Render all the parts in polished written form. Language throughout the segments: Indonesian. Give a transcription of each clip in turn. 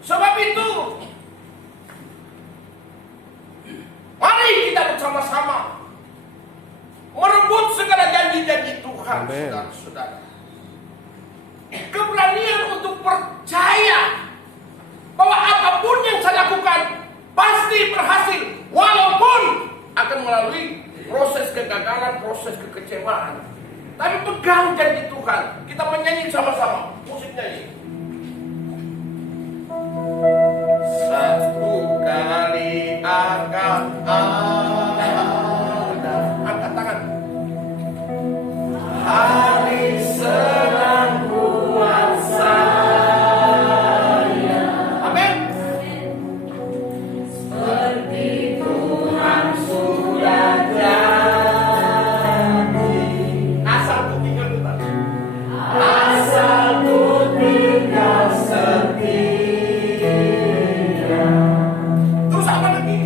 Sebab itu, mari kita bersama-sama merebut segala janji-janji Tuhan, saudara-saudara. Keberanian untuk percaya bahwa apapun yang saya lakukan pasti berhasil, walaupun akan melalui proses kegagalan, proses kekecewaan. Tapi pegang janji Tuhan. Kita menyanyi sama-sama. Musik nyanyi. Satu kali akan ada. Angkat tangan. Hari senang buat saya. Amin. Seperti Tuhan sudah janji. Asal ku tinggal Tuhan. Asal ku tinggal setia. Terus apa lagi?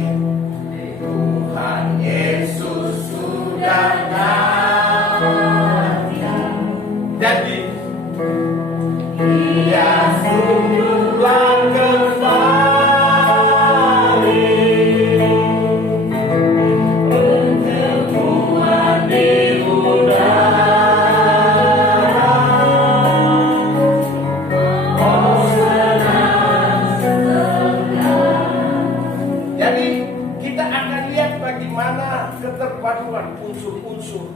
Tuhan Yesus sudah mati. Jadi Dia sungguhlah kembali. Pertemuan di udara. Oh senang sekali. Jadi kita akan lihat bagaimana keterpaduan unsur-unsur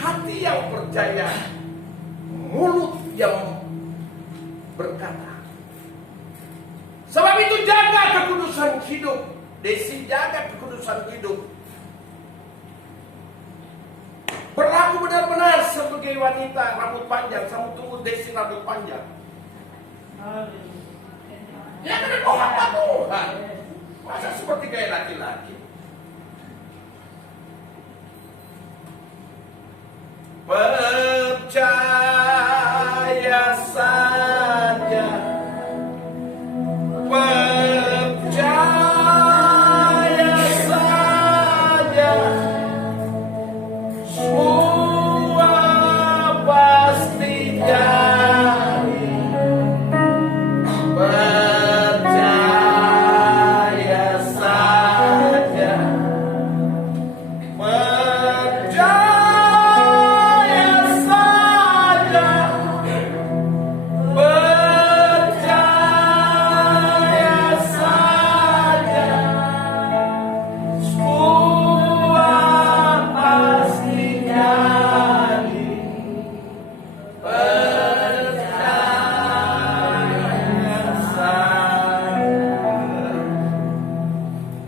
hati yang percaya, mulut yang berkata. Sebab itu jaga kekudusan hidup. Desi, jaga kekudusan hidup. Berlaku benar-benar sebagai wanita rambut panjang. Kamu tunggu Desi rambut panjang. Ya kan ada hamba Tuhan. Masa seperti kayak laki-laki? Percaya saja, percaya saja, semua pasti jadi. Percaya saja,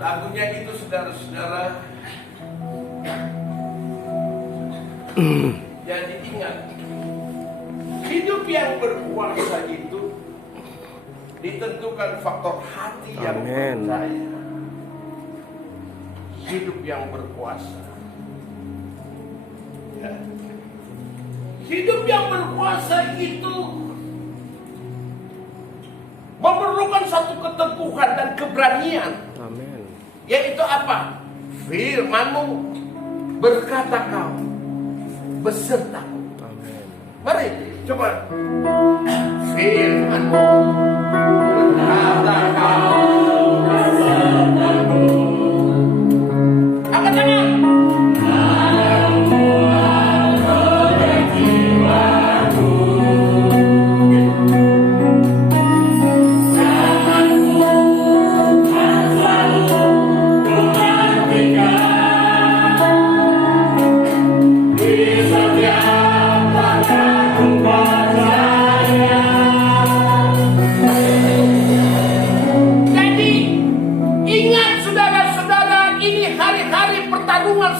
lagunya itu saudara-saudara. Jadi ingat, hidup yang berkuasa itu ditentukan faktor hati yang percaya. Hidup yang berkuasa. Ya. Hidup yang berkuasa itu memerlukan satu keteguhan dan keberanian. Amin. Yaitu apa? Firman-Mu berkata kau beserta. Amin. Mari coba. Firman-Mu berkata kau beserta-Mu. Angkat tangan.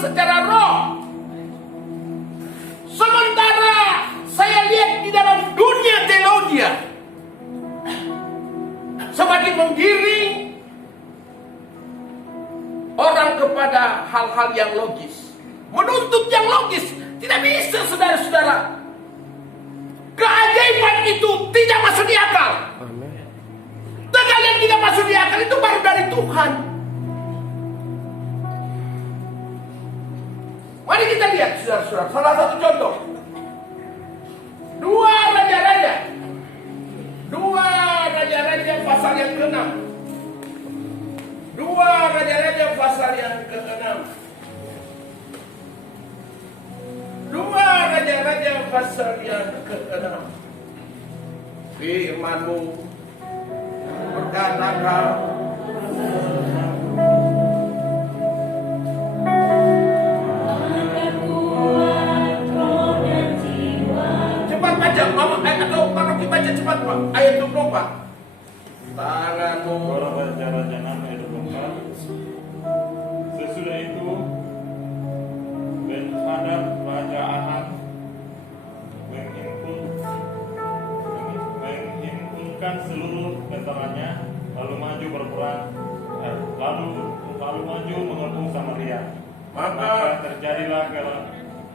Secara roh. Sementara saya lihat di dalam dunia teologi semakin menggiring orang kepada hal-hal yang logis, menuntut yang logis. Tidak bisa, saudara-saudara. Keajaiban itu tidak masuk di akal. Tegak yang tidak masuk di akal itu baru dari Tuhan. Mari kita lihat, saudara-saudara, salah satu contoh. 2 raja-raja. ke-6. 2 Raja-Raja pasal yang ke-6. 2 Raja-Raja pasal yang ke-6. Firman-Mu berkatakan, cepat baca, Mama, atau kalau kita baca cepat Pak, ayat 24. Tanganmu. Raja-Raja 6 ayat 24. Sesudah itu Ben-Hadad Raja Aram menghimpunkan seluruh tentaranya, lalu maju berperang, lalu maju mengepung Samaria. Maka terjadilah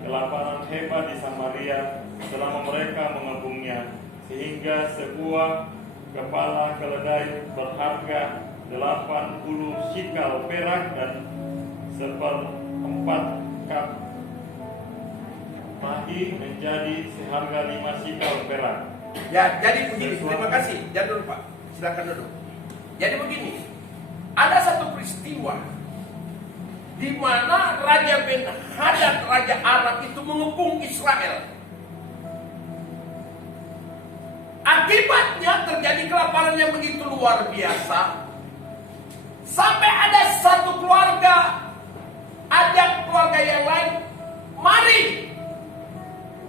kelaparan hebat di Samaria selama mereka mengepungnya, sehingga sebuah kepala keledai berharga 80 shikal perak dan 1/4 kap padi menjadi seharga 5 shikal perak. Ya, jadi begini, terima kasih. Jangan dulu Pak, silakan dulu. Jadi begini, ada satu peristiwa di mana Raja Ben-Hadad, Raja Aram itu mengepung Israel. Akibatnya terjadi kelaparan yang begitu luar biasa, sampai ada satu keluarga ajak keluarga yang lain, mari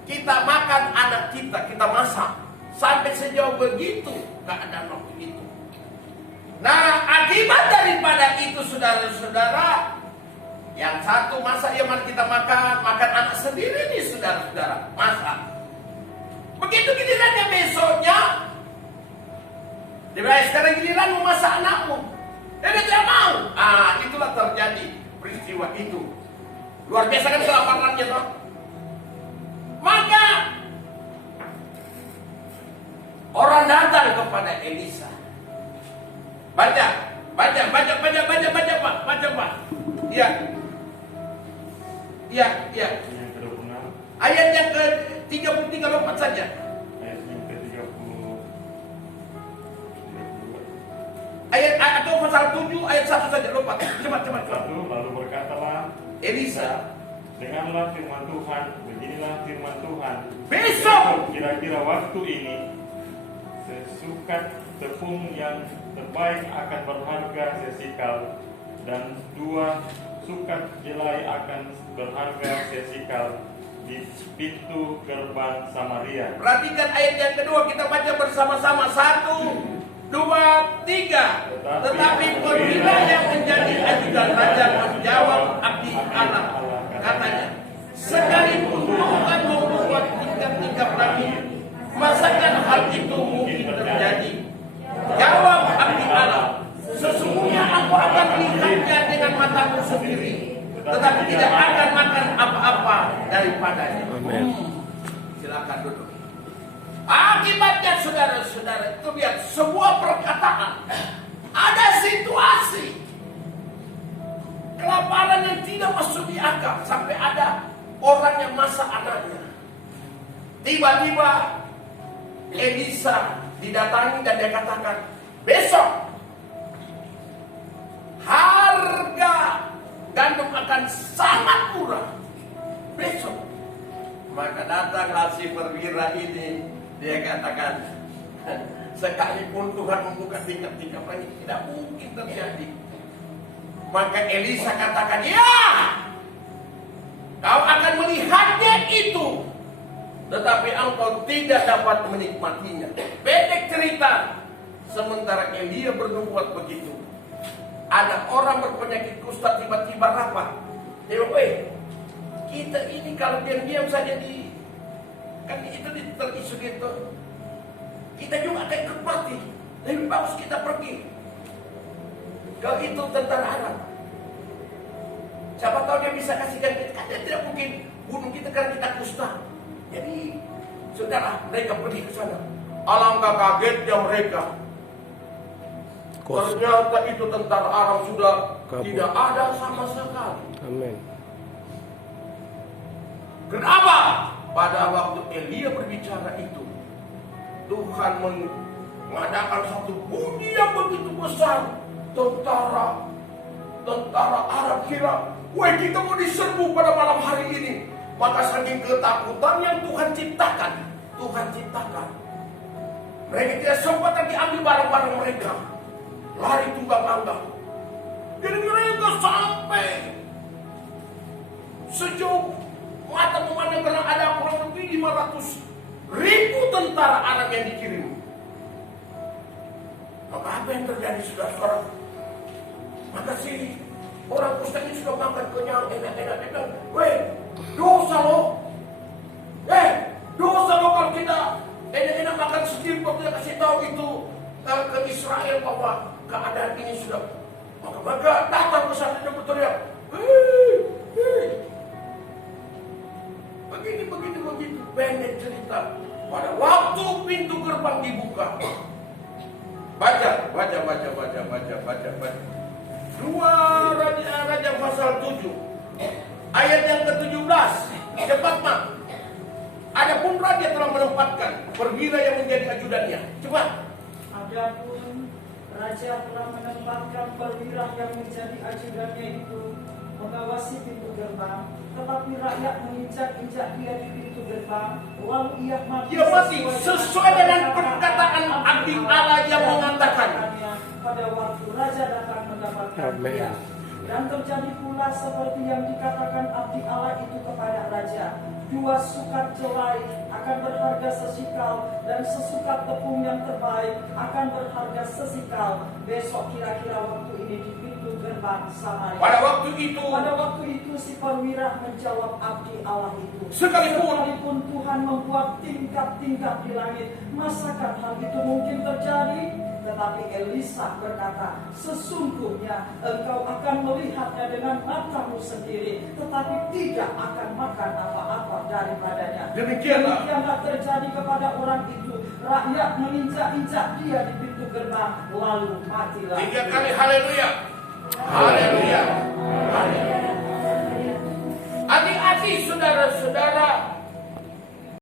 kita makan anak kita masak. Sampai sejauh begitu keadaan waktu itu. Nah, akibat daripada itu saudara-saudara, yang satu masak, ya mari kita makan anak sendiri nih saudara-saudara, masak. Begitu gilirannya besoknya, dia bilang, sekarang giliran mau masak anakmu. Dia tidak mau. Itulah terjadi peristiwa itu. Luar biasa kan kelaparannya toh. Maka orang datang kepada Elisa. Baca Pak. Iya. Yang ke-26. Ayat yang ke-33 lompat saja. Ayat yang ke-32. Ayat atau pasal 7 ayat 1 saja lompat. Cepat. Lalu berkatalah Elisa, dengarlah firman Tuhan, beginilah firman Tuhan. besok Kira-kira waktu ini sesukat tepung yang terbaik akan berharga sesikal, dan 2 sukat jelai akan berharga sesikal di pintu gerbang Samaria. perhatikan ayat yang kedua, kita baca bersama-sama. 1, 2, 3. Tetapi perwira yang menjadi ajudan raja menjawab abdi Allah, katanya, sekalipun Tuhan mau membuat tingkap-tingkap lagi, masakan hal itu mungkin terjadi? Jawab abdi Allah, sesungguhnya aku akan melihatnya dengan mataku sendiri, tetapi tidak akan makan apa-apa daripadanya. Silakan duduk. Akibatnya saudara-saudara itu lihat sebuah perkataan, ada situasi kelaparan yang tidak masuk di akal, sampai ada orang yang masak anaknya. Tiba-tiba Elisa didatangi dan dia katakan, besok harga gandum akan sangat murah. Besok. Maka datanglah si perwira ini, dia katakan, sekalipun Tuhan membuka tingkap-tingkap lagi, tidak mungkin terjadi. Maka Elisa katakan, ya, kau akan melihatnya itu, tetapi engkau tidak dapat menikmatinya. Pendek cerita, sementara Elia bernubuat begitu, ada orang berpenyakit kusta tiba-tiba rapat. Dia bilang, kita ini kalau diam-diam saja kan itu terisu itu, kita juga akan ikut mati. Lebih bagus kita pergi. Kalau itu tentara Arab, siapa tahu dia bisa kasihkan kita. Kan dia tidak mungkin bunuh kita karena kita kusta. Jadi saudara, mereka pergi ke sana. Alangkah kagetnya mereka. Ternyata itu tentara Arab sudah tidak ada sama sekali. Amin. Kenapa? Pada waktu Elia berbicara itu, Tuhan mengadakan satu bunyi yang begitu besar. Tentara Arab kira, wah kita mau diserbu pada malam hari ini. Maka saking ketakutan yang Tuhan ciptakan, mereka tidak sempat lagi ambil barang-barang mereka, lari tunggang langgang. Jadi mereka sampai sejauh mata memandang karena ada kurang lebih 500.000 tentara Arab yang dikirim. Maka apa yang terjadi saudara-saudara? Maka si orang ustaz ini sudah makan kenyang, enak-enak. Dia bilang, weh, dosa lo. Dosa lo kalau kita enak-enak makan sendiri. Waktu dia kasih tahu itu ke Israel bahwa keadaan ini sudah. Maka datang ke sana dan berteriak, begini. Pendek cerita. Pada waktu pintu gerbang dibuka, baca. 2 Raja pasal 7 ayat yang ke-17. Cepat mak. Adapun raja telah menempatkan perwira yang menjadi ajudannya. Cepat. Adapun raja telah menempatkan perwira yang menjadi ajudannya itu mengawasi pintu gerbang, tetapi rakyat menginjak-injak dia di pintu gerbang, lalu ia mati sesuai dengan perkataan abdi Allah yang mengatakan. Pada waktu raja datang mendapatkan dia. Dan terjadi pula seperti yang dikatakan abdi Allah itu kepada raja. 2 sukat jelai akan berharga sesikal, dan sesukat tepung yang terbaik akan berharga sesikal. Besok kira-kira waktu ini di pintu gerbang Samaria. Pada waktu itu si perwira menjawab abdi Allah itu, sekalipun Tuhan membuat tingkat-tingkat di langit, masakan hal itu mungkin terjadi? Tetapi Elisa berkata, sesungguhnya engkau akan melihatnya dengan matamu sendiri, tetapi tidak akan makan apa-apa daripadanya. Demikianlah terjadi kepada orang itu. Rakyat menginjak-injak dia di pintu gerbang, lalu matilah. 3 kali haleluya.